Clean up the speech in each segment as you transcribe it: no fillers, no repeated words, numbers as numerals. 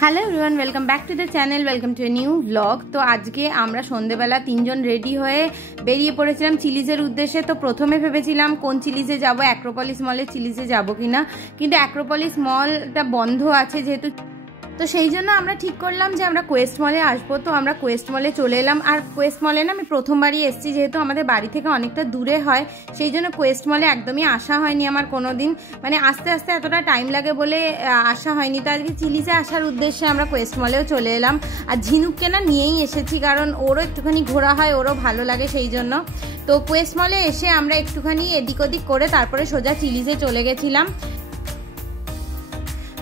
Hello everyone, welcome back to the channel, welcome to a new blog. তো আজকে আমরা সন্ধেবেলা তিনজন রেডি হয়ে বেরিয়ে পড়েছিলাম চিলিজের উদ্দেশ্যে। তো প্রথমে ভেবেছিলাম কোন চিলিজে যাব, অ্যাক্রোপলিস মলের চিলিজে যাব কিনা, কিন্তু অ্যাক্রোপলিস মলটা বন্ধ আছে যেহেতু, তো সেই জন্য আমরা ঠিক করলাম যে আমরা কোয়েস্ট মলে আসবো। তো আমরা কোয়েস্ট মলে চলে এলাম। আর কোয়েস্ট মলে না আমি প্রথমবারই এসেছি, যেহেতু আমাদের বাড়ি থেকে অনেকটা দূরে হয়, সেই জন্য কোয়েস্ট মলে একদমই আসা হয়নি আমার কোনো দিন, মানে আস্তে আস্তে এতটা টাইম লাগে বলে আসা হয়নি। তো আজকে চিলিজে আসার উদ্দেশ্যে আমরা কোয়েস্ট মলেও চলে এলাম। আর ঝিনুককে না নিয়েই এসেছি, কারণ ওরও একটুখানি ঘোরা হয়, ওরও ভালো লাগে সেই জন্য। তো কোয়েস্ট মলে এসে আমরা একটুখানি এদিক ওদিক করে তারপরে সোজা চিলিজে চলে গেছিলাম।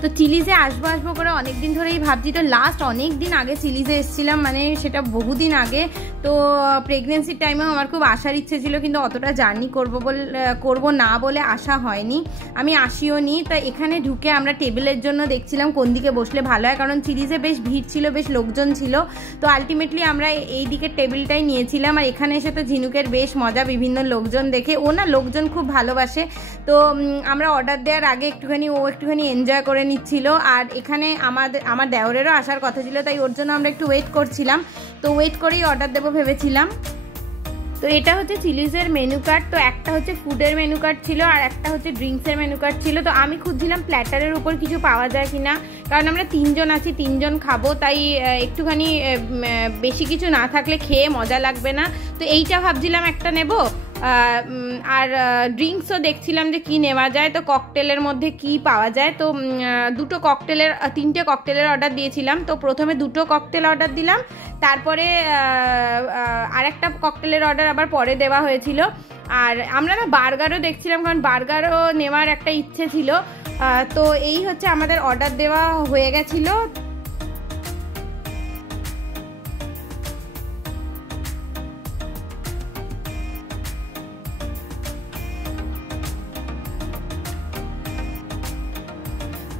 তো চিলিজে আসবো আসবো করে অনেক দিন ধরেই ভাবছি। তো লাস্ট অনেক দিন আগে চিলিজে এসেছিলাম, মানে সেটা বহুদিন আগে। তো প্রেগনেন্সির টাইমেও আমার খুব আসার ইচ্ছে ছিল, কিন্তু অতটা জার্নি করবো না বলে আসা হয়নি, আমি আসিও নি। তো এখানে ঢুকে আমরা টেবিলের জন্য দেখছিলাম কোন দিকে বসলে ভালো হয়, কারণ চিলিজে বেশ ভিড় ছিল, বেশ লোকজন ছিল। তো আলটিমেটলি আমরা এই দিকের টেবিলটাই নিয়েছিলাম। আর এখানে এসে তো ঝিনুকের বেশ মজা, বিভিন্ন লোকজন দেখে। ও না লোকজন খুব ভালোবাসে। তো আমরা অর্ডার দেওয়ার আগে ও একটুখানি এনজয় করে নিচ্ছিল। আর এখানে আমার দেওরেরও আসার কথা ছিল, তাই ওর জন্য আমরা একটু ওয়েট করছিলাম। তো ওয়েট করেই অর্ডার দেবো ভেবেছিলাম। তো এটা হচ্ছে চিলিজের মেনু কার্ড। তো একটা হচ্ছে ফুডের মেনু কার্ড ছিল, আর একটা হচ্ছে ড্রিঙ্কসের মেনু কার্ড ছিল। তো আমি খুঁজছিলাম প্ল্যাটারের উপর কিছু পাওয়া যায় কিনা, কারণ আমরা তিনজন আছি, তিনজন খাবো, তাই একটুখানি বেশি কিছু না থাকলে খেয়ে মজা লাগবে না। তো এইটা ভাবছিলাম একটা নেব। আর ড্রিঙ্কসও দেখছিলাম যে কি নেওয়া যায়। তো ককটেলের মধ্যে কি পাওয়া যায়। তো তিনটে ককটেলের অর্ডার দিয়েছিলাম। তো প্রথমে দুটো ককটেল অর্ডার দিলাম, তারপরে আরেকটা ককটেলের অর্ডার আবার পরে দেওয়া হয়েছিল। আর আমরা না বার্গারও দেখছিলাম, কারণ বার্গারও নেওয়ার একটা ইচ্ছে ছিল। তো এই হচ্ছে আমাদের অর্ডার দেওয়া হয়ে গেছিলো।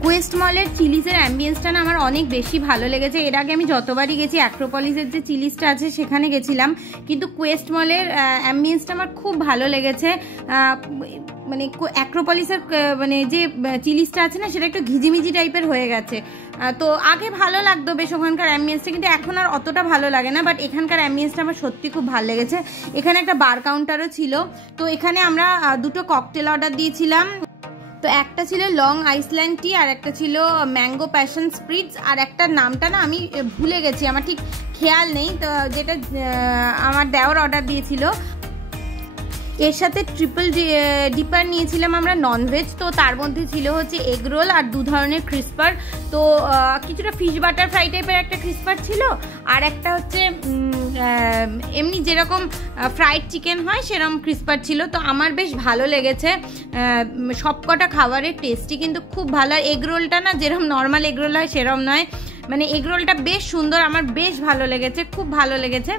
কোয়েস্ট মলের চিলিজের অ্যাম্বিয়েন্সটা না আমার অনেক বেশি ভালো লেগেছে। এর আগে আমি যতবারই গেছি, অ্যাক্রোপলিসের যে চিলিজটা আছে সেখানে গেছিলাম, কিন্তু কোয়েস্ট মলের অ্যাম্বিয়েন্সটা আমার খুব ভালো লেগেছে। মানে অ্যাক্রোপলিসের মানে যে চিলিজটা আছে না, সেটা একটু ঘিজিমিজি টাইপের হয়ে গেছে। তো আগে ভালো লাগতো বেশ ওখানকার অ্যাম্বিয়েন্সটা, কিন্তু এখন আর অতটা ভালো লাগে না। বাট এখানকার অ্যাম্বিয়েন্সটা আমার সত্যি খুব ভালো লেগেছে। এখানে একটা বার কাউন্টারও ছিল। তো এখানে আমরা দুটো ককটেল অর্ডার দিয়েছিলাম। তো একটা ছিল লং আইসল্যান্ড টি, আর একটা ছিল ম্যাঙ্গো প্যাশন স্প্রিটস, আর একটা নামটা না আমি ভুলে গেছি, আমার ঠিক খেয়াল নেই। তো যেটা আমার দেওর অর্ডার দিয়েছিল। এর সাথে ট্রিপল ডিপার নিয়েছিলাম আমরা ননভেজ। তো তার মধ্যে ছিল হচ্ছে এগ রোল আর দু ধরনের ক্রিস্পার। তো কিছুটা ফিশ বাটার ফ্রাই টাইপের একটা ক্রিস্পার ছিল, আর একটা হচ্ছে এমনি যেরকম ফ্রাইড চিকেন হয় সেরকম ক্রিস্পার ছিল। তো আমার বেশ ভালো লেগেছে। সবকটা খাবারের টেস্টই কিন্তু খুব ভালো। আর এগ রোলটা না যেরকম নর্মাল এগ রোল হয় সেরকম নয়, মানে এগ রোলটা বেশ সুন্দর, আমার বেশ ভালো লেগেছে, খুব ভালো লেগেছে।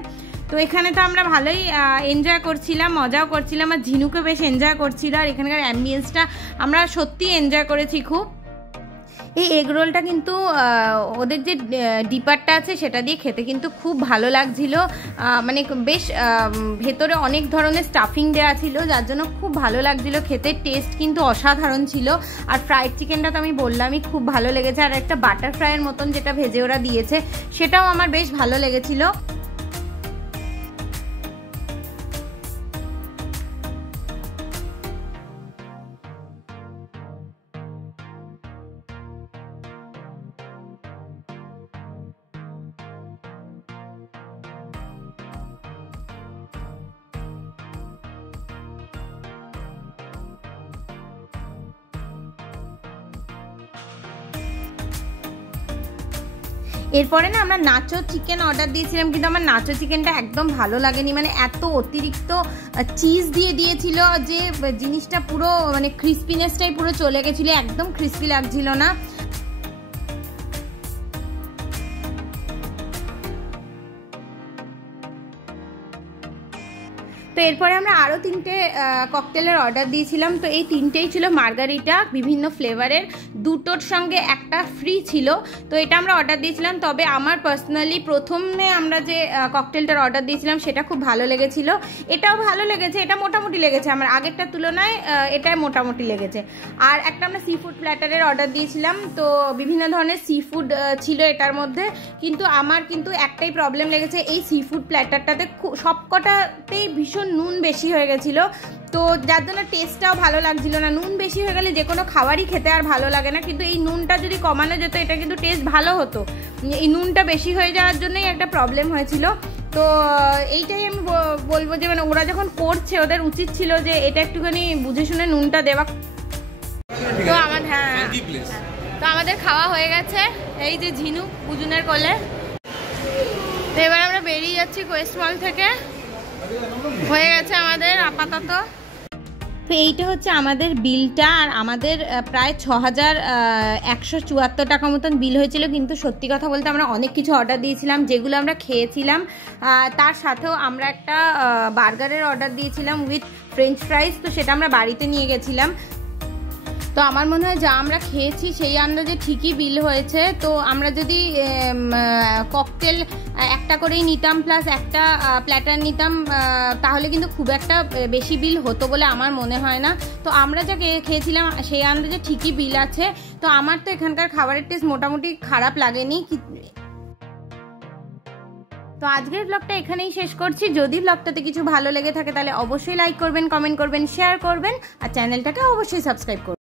তো এখানে তো আমরা ভালোই এনজয় করছিলাম, মজাও করছিলাম, আর ঝিনুকে বেশ এনজয় করছিল। আর এখানকার অ্যাম্বিয়েন্সটা আমরা সত্যি এনজয় করেছি খুব। এই এগ রোলটা কিন্তু ওদের যে ডিপারটা আছে সেটা দিয়ে খেতে কিন্তু খুব ভালো লাগছিল। মানে বেশ ভেতরে অনেক ধরনের স্টাফিং দেওয়া ছিল, যার জন্য খুব ভালো লাগছিল খেতে। টেস্ট কিন্তু অসাধারণ ছিল। আর ফ্রাইড চিকেনটা তো আমি বললামই খুব ভালো লেগেছে। আর একটা বাটার ফ্রাইয়ের মতন যেটা ভেজে ওরা দিয়েছে, সেটাও আমার বেশ ভালো লেগেছিল। এরপরে না আমরা নাচো চিকেন অর্ডার দিয়েছিলাম, কিন্তু আমার নাচো চিকেনটা একদম ভালো লাগেনি। মানে এত অতিরিক্ত চিজ দিয়ে দিয়েছিল যে জিনিসটা পুরো মানে ক্রিস্পিনেসটাই পুরো চলে গেছিলো, একদম ক্রিস্পি লাগছিল না। তো এরপরে আমরা আরও 3টে ককটেলের অর্ডার দিয়েছিলাম। তো এই 3টেই ছিল মার্গারিটা, বিভিন্ন ফ্লেভারের, 2টোর সঙ্গে একটা ফ্রি ছিল। তো এটা আমরা অর্ডার দিয়েছিলাম। তবে আমার পার্সোনালি প্রথমে আমরা যে ককটেলটার অর্ডার দিয়েছিলাম সেটা খুব ভালো লেগেছিল, এটাও ভালো লেগেছে, এটা মোটামুটি লেগেছে আমার আগেরটার তুলনায়, এটাই মোটামুটি লেগেছে। আর একটা আমরা সি ফুড প্ল্যাটারের অর্ডার দিয়েছিলাম। তো বিভিন্ন ধরনের সি ফুড ছিল এটার মধ্যে, কিন্তু আমার কিন্তু একটাই প্রবলেম লেগেছে, এই সি ফুড প্ল্যাটারটাতে সবকটাতেই ভীষণ নুন বেশি হয়ে গেছিলো। তো যার জন্য টেস্টটাও ভালো লাগছিল না। নুন বেশি হয়ে গেলে যে কোনো খাবারই খেতে আর ভালো লাগে না, কিন্তু এই নুনটা যদি কমানো যেত এটা কিন্তু টেস্ট ভালো হতো। এই নুনটা বেশি হয়ে যাওয়ার জন্যই একটা প্রবলেম হয়েছিল। তো এইটাই আমি বলবো যে মানে ওরা যখন করছে ওদের উচিত ছিল যে এটা একটুখানি বুঝে শুনে নুনটা দেওয়া। তো আমাদের খাওয়া হয়ে গেছে, এই যে ঝিনুক বুজুনের কোলে। তো এবার আমরা বেরিয়ে যাচ্ছি কোয়েস্ট মল থেকে, হয়ে গেছে আমাদের আপাতত। তো এইটা হচ্ছে আমাদের বিলটা, আর আমাদের প্রায় 6174 টাকা মতন বিল হয়েছিল। কিন্তু সত্যি কথা বলতে আমরা অনেক কিছু অর্ডার দিয়েছিলাম যেগুলো আমরা খেয়েছিলাম, তার সাথেও আমরা একটা বার্গারের অর্ডার দিয়েছিলাম উইথ ফ্রেঞ্চ ফ্রাইজ। তো সেটা আমরা বাড়িতে নিয়ে গেছিলাম। তো আমার মনে হয় যা আমরা খেয়েছি সেই আন্দাজে ঠিকই বিল হয়েছে। তো আমরা যদি ককটেল একটা করেই নিতাম প্লাস একটা প্ল্যাটার নিতাম তাহলে কিন্তু খুব একটা বেশি বিল হতো বলে আমার মনে হয় না। তো আমরা যা খেয়েছিলাম সেই আন্দাজে ঠিকই বিল আছে। তো আমার তো এখানকার খাবারের টেস্ট মোটামুটি খারাপ লাগেনি। তো আজকের ব্লগটা এখানেই শেষ করছি। যদি ব্লগটাতে কিছু ভালো লেগে থাকে তাহলে অবশ্যই লাইক করবেন, কমেন্ট করবেন, শেয়ার করবেন, আর চ্যানেলটাকে অবশ্যই সাবস্ক্রাইব করবেন।